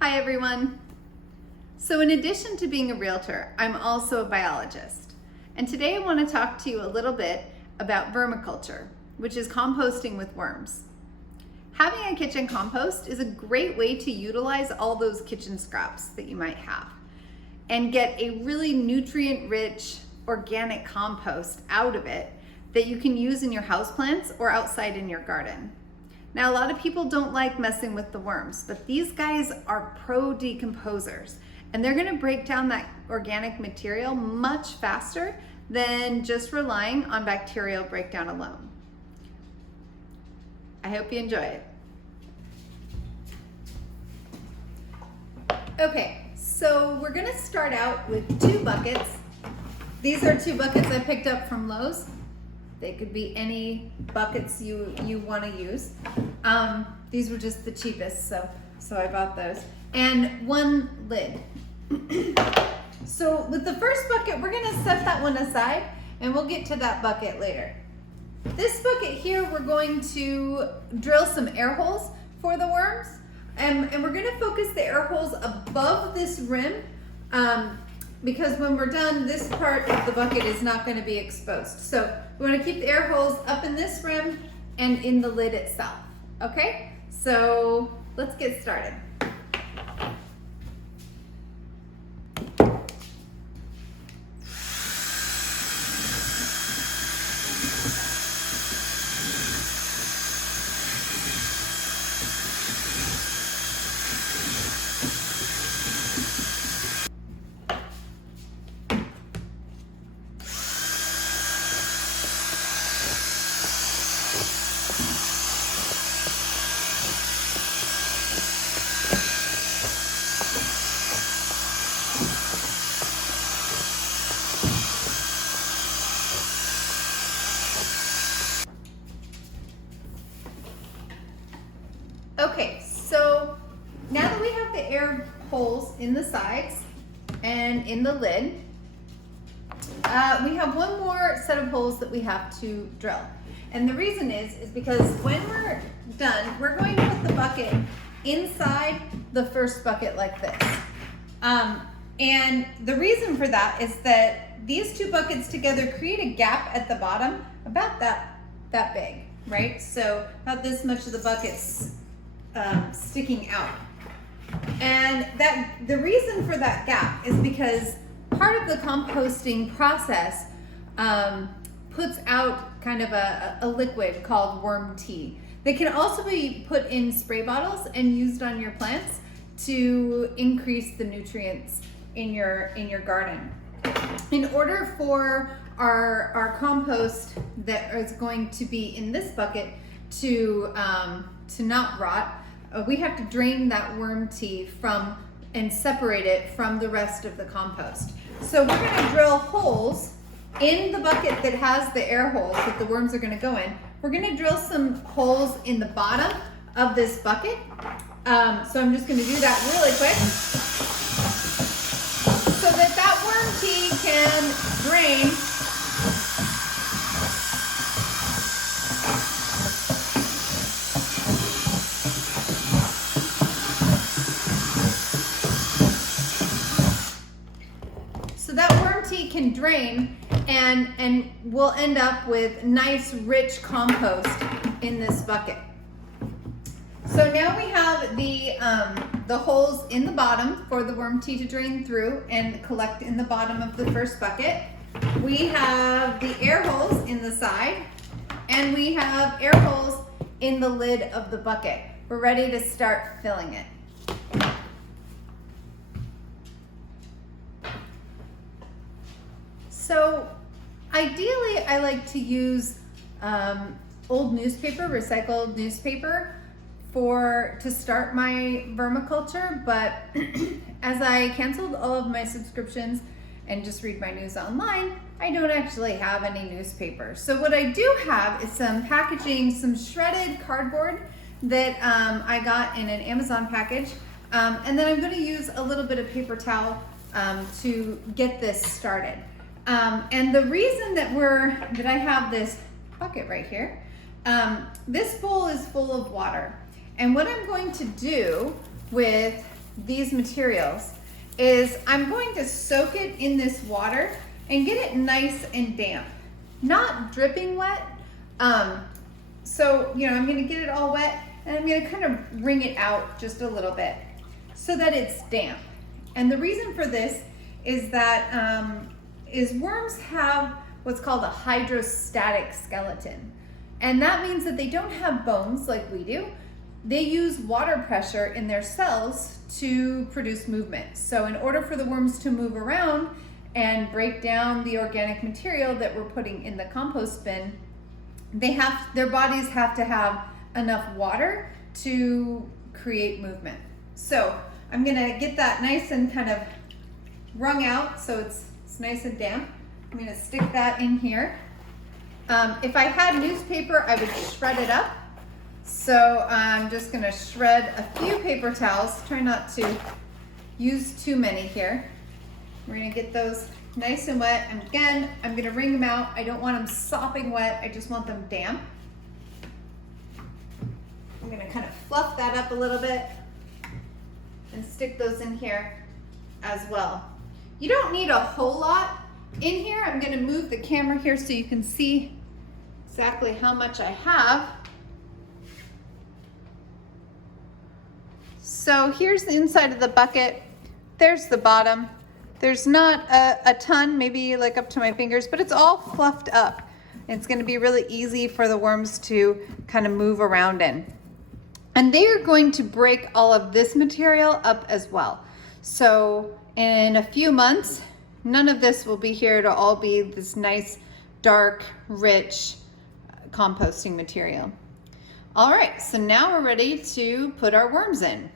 Hi everyone. So in addition to being a realtor, I'm also a biologist. And today I want to talk to you a little bit about vermiculture, which is composting with worms. Having a kitchen compost is a great way to utilize all those kitchen scraps that you might have and get a really nutrient-rich organic compost out of it that you can use in your houseplants or outside in your garden. Now, a lot of people don't like messing with the worms, but these guys are pro decomposers, and they're gonna break down that organic material much faster than just relying on bacterial breakdown alone. I hope you enjoy it. Okay, so we're gonna start out with 2 buckets. These are 2 buckets I picked up from Lowe's. They could be any buckets you want to use. These were just the cheapest, so I bought those. And 1 lid. So with the first bucket, we're gonna set that one aside and we'll get to that bucket later. This bucket here, we're going to drill some air holes for the worms. And we're gonna focus the air holes above this rim because when we're done, this part of the bucket is not gonna be exposed. So we wanna keep the air holes up in this rim and in the lid itself, okay? So let's get started. Okay, so now that we have the air holes in the sides and in the lid, we have one more set of holes that we have to drill. And the reason is because when we're done, we're going to put the bucket inside the first bucket like this. And the reason for that is that these 2 buckets together create a gap at the bottom about that big, right? So about this much of the bucket's sticking out. And the reason for that gap is because part of the composting process puts out kind of a liquid called worm tea. They can also be put in spray bottles and used on your plants to increase the nutrients in your garden. In order for our compost that is going to be in this bucket to not rot, we have to drain that worm tea and separate it from the rest of the compost. So we're gonna drill holes in the bucket that has the air holes that the worms are gonna go in. We're gonna drill some holes in the bottom of this bucket. So I'm just gonna do that really quick so that worm tea can drain can drain and we'll end up with nice rich compost in this bucket. So now we have the holes in the bottom for the worm tea to drain through and collect in the bottom of the first bucket. We have the air holes in the side and we have air holes in the lid of the bucket. We're ready to start filling it. So ideally, I like to use old newspaper, recycled newspaper to start my vermiculture, but as I canceled all of my subscriptions and just read my news online, I don't actually have any newspaper. So what I do have is some packaging, some shredded cardboard that I got in an Amazon package, and then I'm gonna use a little bit of paper towel to get this started. And the reason that I have this bucket right here, this bowl is full of water. And what I'm going to do with these materials is I'm going to soak it in this water and get it nice and damp, not dripping wet. So, I'm gonna get it all wet and I'm gonna kind of wring it out just a little bit so that it's damp. And the reason for this is that worms have what's called a hydrostatic skeleton. And that means that they don't have bones like we do. They use water pressure in their cells to produce movement. So in order for the worms to move around and break down the organic material that we're putting in the compost bin, their bodies have to have enough water to create movement. So I'm gonna get that nice and kind of wrung out so it's nice and damp. I'm gonna stick that in here. If I had newspaper, I would shred it up. So I'm just gonna shred a few paper towels. Try not to use too many here. We're gonna get those nice and wet. And again, I'm gonna wring them out. I don't want them sopping wet. I just want them damp. I'm gonna kind of fluff that up a little bit and stick those in here as well. You don't need a whole lot in here. I'm gonna move the camera here so you can see exactly how much I have. So here's the inside of the bucket. There's the bottom. There's not a ton, maybe like up to my fingers, but it's all fluffed up. It's gonna be really easy for the worms to kind of move around in. And they are going to break all of this material up as well. So in a few months, none of this will be here. It'll all be this nice, dark, rich composting material. All right, so now we're ready to put our worms in.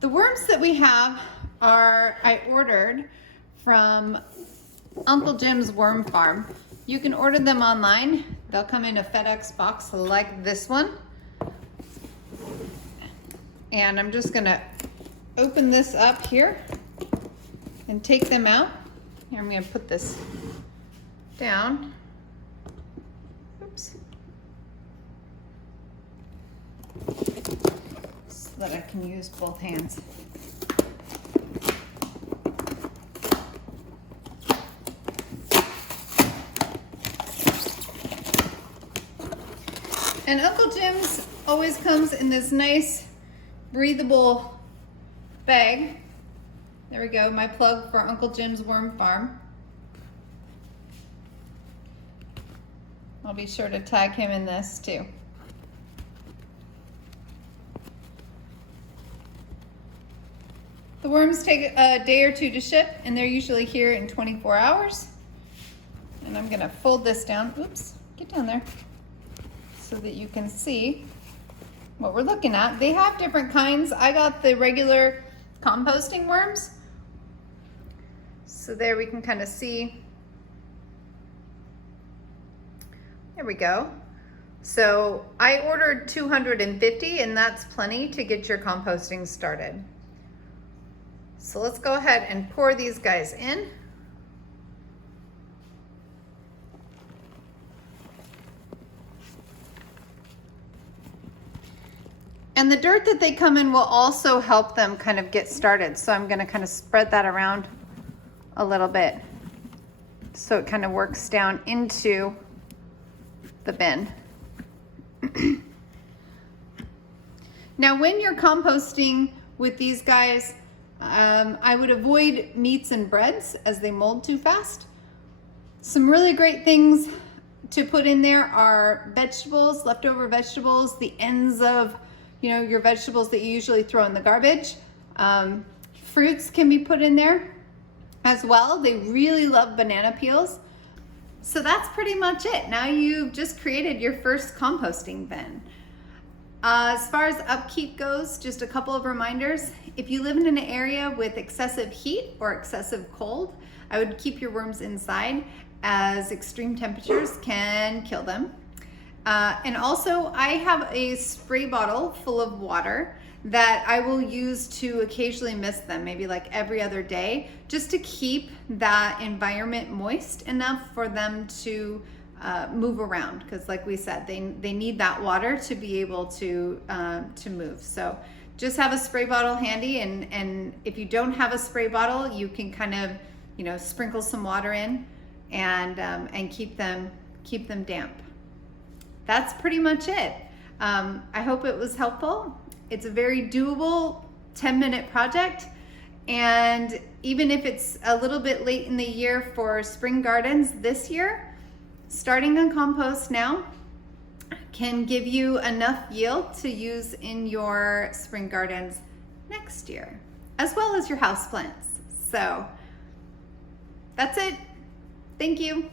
The worms that we have I ordered from Uncle Jim's Worm Farm. You can order them online. They'll come in a FedEx box like this one. And I'm just gonna open this up here and take them out. Here, I'm gonna put this down. Oops. So that I can use both hands. And Uncle Jim's always comes in this nice breathable bag. There we go, my plug for Uncle Jim's Worm Farm. I'll be sure to tag him in this too. The worms take a day or two to ship, and they're usually here in 24 hours. And I'm gonna fold this down, oops, get down there, so that you can see what we're looking at. They have different kinds. I got the regular composting worms. So there we can kind of see. There we go. So I ordered 250, and that's plenty to get your composting started. So let's go ahead and pour these guys in. And the dirt that they come in will also help them kind of get started. So I'm gonna kind of spread that around a little bit so it kind of works down into the bin. Now, when you're composting with these guys, I would avoid meats and breads as they mold too fast. Some really great things to put in there are vegetables, leftover vegetables, the ends of your vegetables that you usually throw in the garbage. Fruits can be put in there as well. They really love banana peels. So that's pretty much it. Now you've just created your first composting bin. As far as upkeep goes, just a couple of reminders. If you live in an area with excessive heat or excessive cold, I would keep your worms inside, as extreme temperatures can kill them. And also, I have a spray bottle full of water that I will use to occasionally mist them, maybe like every other day, just to keep that environment moist enough for them to move around. Because like we said, they need that water to be able to move. So just have a spray bottle handy, and if you don't have a spray bottle, you can kind of, you know, sprinkle some water in and keep them damp. That's pretty much it. I hope it was helpful. It's a very doable 10-minute project, and even if it's a little bit late in the year for spring gardens this year, starting on compost now can give you enough yield to use in your spring gardens next year, as well as your houseplants. So that's it. Thank you.